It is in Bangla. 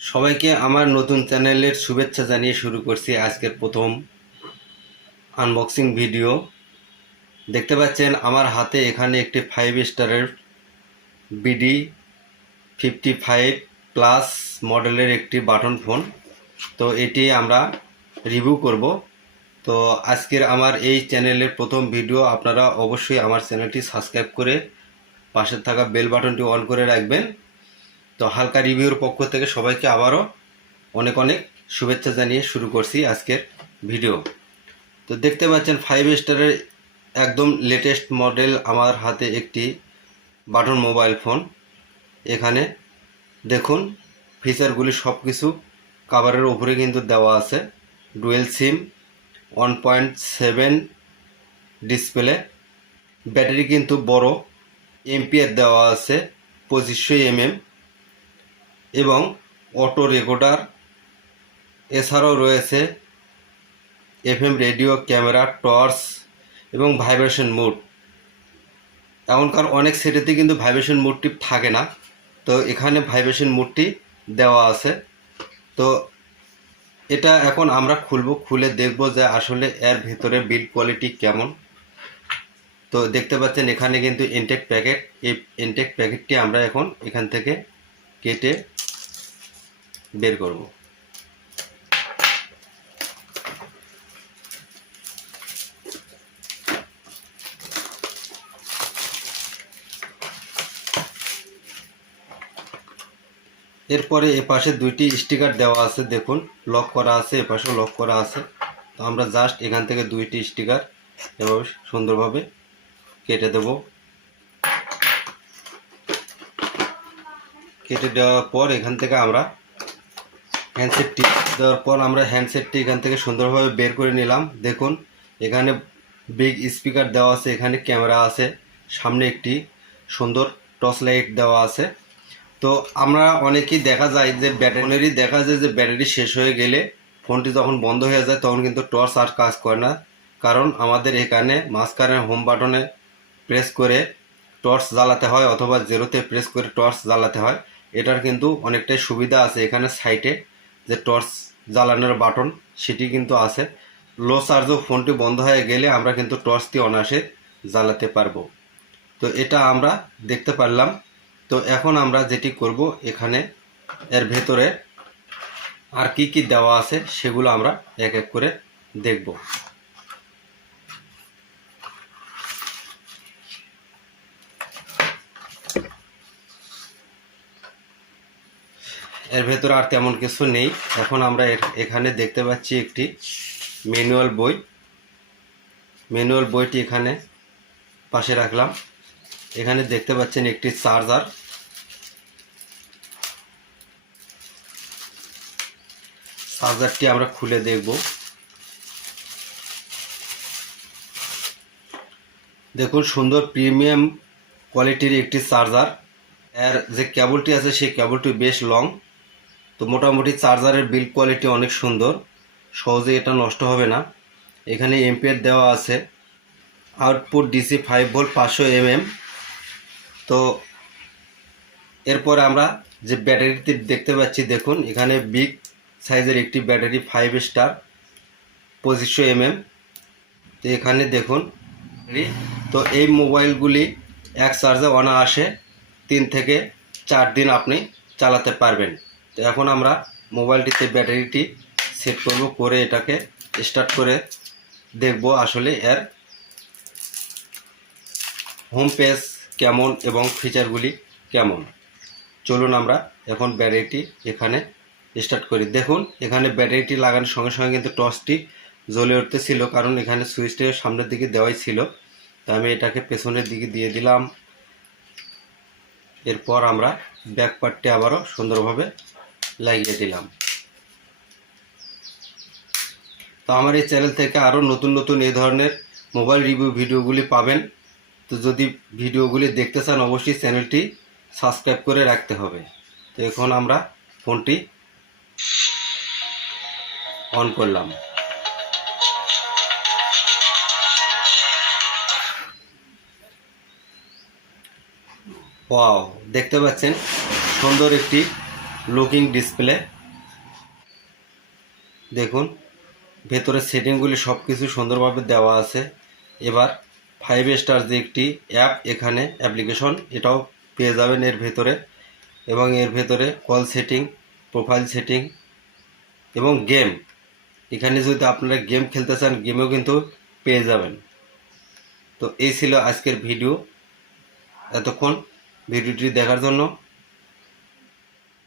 সবাইকে আমার নতুন চ্যানেলের শুভেচ্ছা জানিয়ে শুরু করছি আজকের প্রথম আনবক্সিং ভিডিও দেখতে পাচ্ছেন, আমার হাতে এখানে একটি ফাইভ স্টারের বিডি ফিফটি ফাইভ প্লাস মডেলের একটি বাটন ফোন তো এটি আমরা রিভিউ করব। তো আজকের আমার এই চ্যানেলের প্রথম ভিডিও আপনারা অবশ্যই আমার চ্যানেলটি সাবস্ক্রাইব করে পাশে থাকা বেল বাটনটি অন করে রাখবেন। তো হালকা রিভিউর পক্ষ থেকে সবাইকে আবারও অনেক অনেক শুভেচ্ছা জানিয়ে শুরু করছি আজকের ভিডিও। তো দেখতে পাচ্ছেন ফাইভ স্টারের একদম লেটেস্ট মডেল আমার হাতে একটি বাটন মোবাইল ফোন এখানে দেখুন ফিচারগুলি সব কিছু কাভারের উপরে কিন্তু দেওয়া আছে। Dual SIM one point seven display battery কিন্তু বড় এমপিআর দেওয়া আছে, পঁচিশশো এমএম। এবং অটো রেকর্ডার। এছাড়াও রয়েছে এফএম রেডিও, ক্যামেরা, টর্চ এবং ভাইব্রেশন মুড। এমনকার অনেক সেটেতে কিন্তু ভাইব্রেশন মুডটি থাকে না। তো এখানে ভাইব্রেশন মুডটি দেওয়া আছে। তো এটা এখন আমরা খুলবো, খুলে দেখব যে আসলে এর ভেতরে বিল্ড কোয়ালিটি কেমন। তো দেখতে পাচ্ছেন এখানে কিন্তু ইনটেক প্যাকেট এই ইনটেক প্যাকেটটি আমরা এখন এখান থেকে কেটে বের করব। এরপরে এ পাশে দুইটি স্টিকার দেওয়া আছে, দেখুন, লক করা আছে, এ পাশেও লক করা আছে। তো আমরা জাস্ট এখান থেকে দুইটি স্টিকার এভাবে সুন্দরভাবে কেটে দেব। কেটে দেওয়ার পর এখান থেকে আমরা হ্যান্ডসেটটি দেওয়ার পর আমরা হ্যান্ডসেটটি এখান থেকে সুন্দরভাবে বের করে নিলাম। দেখুন, এখানে বিগ স্পিকার দেওয়া আছে, এখানে ক্যামেরা আছে, সামনে একটি সুন্দর টর্চ লাইট দেওয়া আছে। তো আমরা অনেকেই দেখা যায় যে ব্যাটারিরই দেখা যায় যে ব্যাটারি শেষ হয়ে গেলে ফোনটি যখন বন্ধ হয়ে যায়, তখন কিন্তু টর্চ আর কাজ করে না। কারণ আমাদের এখানে মাঝখানে হোম বাটনে প্রেস করে টর্চ জ্বালাতে হয় অথবা জেরোতে প্রেস করে টর্চ জ্বালাতে হয়। এটার কিন্তু অনেকটাই সুবিধা আছে এখানে সাইটে যে টর্চ জ্বালানোর বাটন, সেটি কিন্তু আছে। লো চার্জও ফোনটি বন্ধ হয়ে গেলে আমরা কিন্তু টর্চটি অনায়াসে জ্বালাতে পারব। তো এটা আমরা দেখতে পারলাম। তো এখন আমরা যেটি করব, এখানে এর ভেতরে আর কি কি দেওয়া আছে, সেগুলো আমরা এক এক করে দেখব। এর ভেতরে আর তেমন কিছু নেই। এখন আমরা এখানে দেখতে পাচ্ছি একটি ম্যানুয়াল বই। ম্যানুয়াল বইটি এখানে পাশে রাখলাম। এখানে দেখতে পাচ্ছেন একটি চার্জার। চার্জারটি আমরা খুলে দেখব। দেখুন, সুন্দর প্রিমিয়াম কোয়ালিটির একটি চার্জার। এর যে কেবলটি আছে, সেই কেবলটি বেশ লং। তো মোটামুটি চার্জারের বিল্ড কোয়ালিটি অনেক সুন্দর। সহজে এটা নষ্ট হবে না। এখানে এমপিয়ার দেওয়া আছে। আউটপুট ডিসি ফাইভ ভোল্ট পাঁচশো এমএম তো এরপর আমরা যে ব্যাটারিটি দেখতে পাচ্ছি, দেখুন, এখানে বিগ সাইজের একটি ব্যাটারি ফাইভ স্টার পঁচিশশো এমএম তো এখানে দেখুন, তো এই মোবাইলগুলি এক চার্জে অনায়াসে তিন থেকে চার দিন আপনি চালাতে পারবেন। তো এখন আমরা মোবাইলটিতে ব্যাটারিটি সেট করব, করে এটাকে স্টার্ট করে দেখব আসলে এর হোম পেজ কেমন এবং ফিচারগুলি কেমন। চলুন আমরা এখন ব্যাটারিটি এখানে স্টার্ট করি। দেখুন, এখানে ব্যাটারিটি লাগানোর সঙ্গে সঙ্গে কিন্তু টর্চটি জ্বলে উঠতেছিল কারণ এখানে সুইচটি সামনের দিকে দেওয়াই ছিল। তো আমি এটাকে পেছনের দিকে দিয়ে দিলাম। এরপর আমরা ব্যাক পার্টটি আবারও সুন্দরভাবে লাগিয়ে দিলাম। তো আমার এই চ্যানেল থেকে আরও নতুন নতুন এই ধরনের মোবাইল রিভিউ ভিডিওগুলি পাবেন। তো যদি ভিডিওগুলি দেখতে চান, অবশ্যই চ্যানেলটি সাবস্ক্রাইব করে রাখতে হবে। তো এখন আমরা ফোনটি অন করলাম। ওয়াও দেখতে পাচ্ছেন সুন্দর একটি লুকিং ডিসপ্লে দেখুন ভেতরে সেটিংগুলি সব কিছু সুন্দরভাবে দেওয়া আছে। এবার ফাইভ স্টার যে একটি অ্যাপ এখানে অ্যাপ্লিকেশন এটাও পেয়ে যাবেন এর ভেতরে। এবং এর ভেতরে কল সেটিং প্রোফাইল সেটিং এবং গেম এখানে যদি আপনারা গেম খেলতে চান গেমও কিন্তু পেয়ে যাবেন। তো এই ছিল আজকের ভিডিও এতক্ষণ ভিডিওটি দেখার জন্য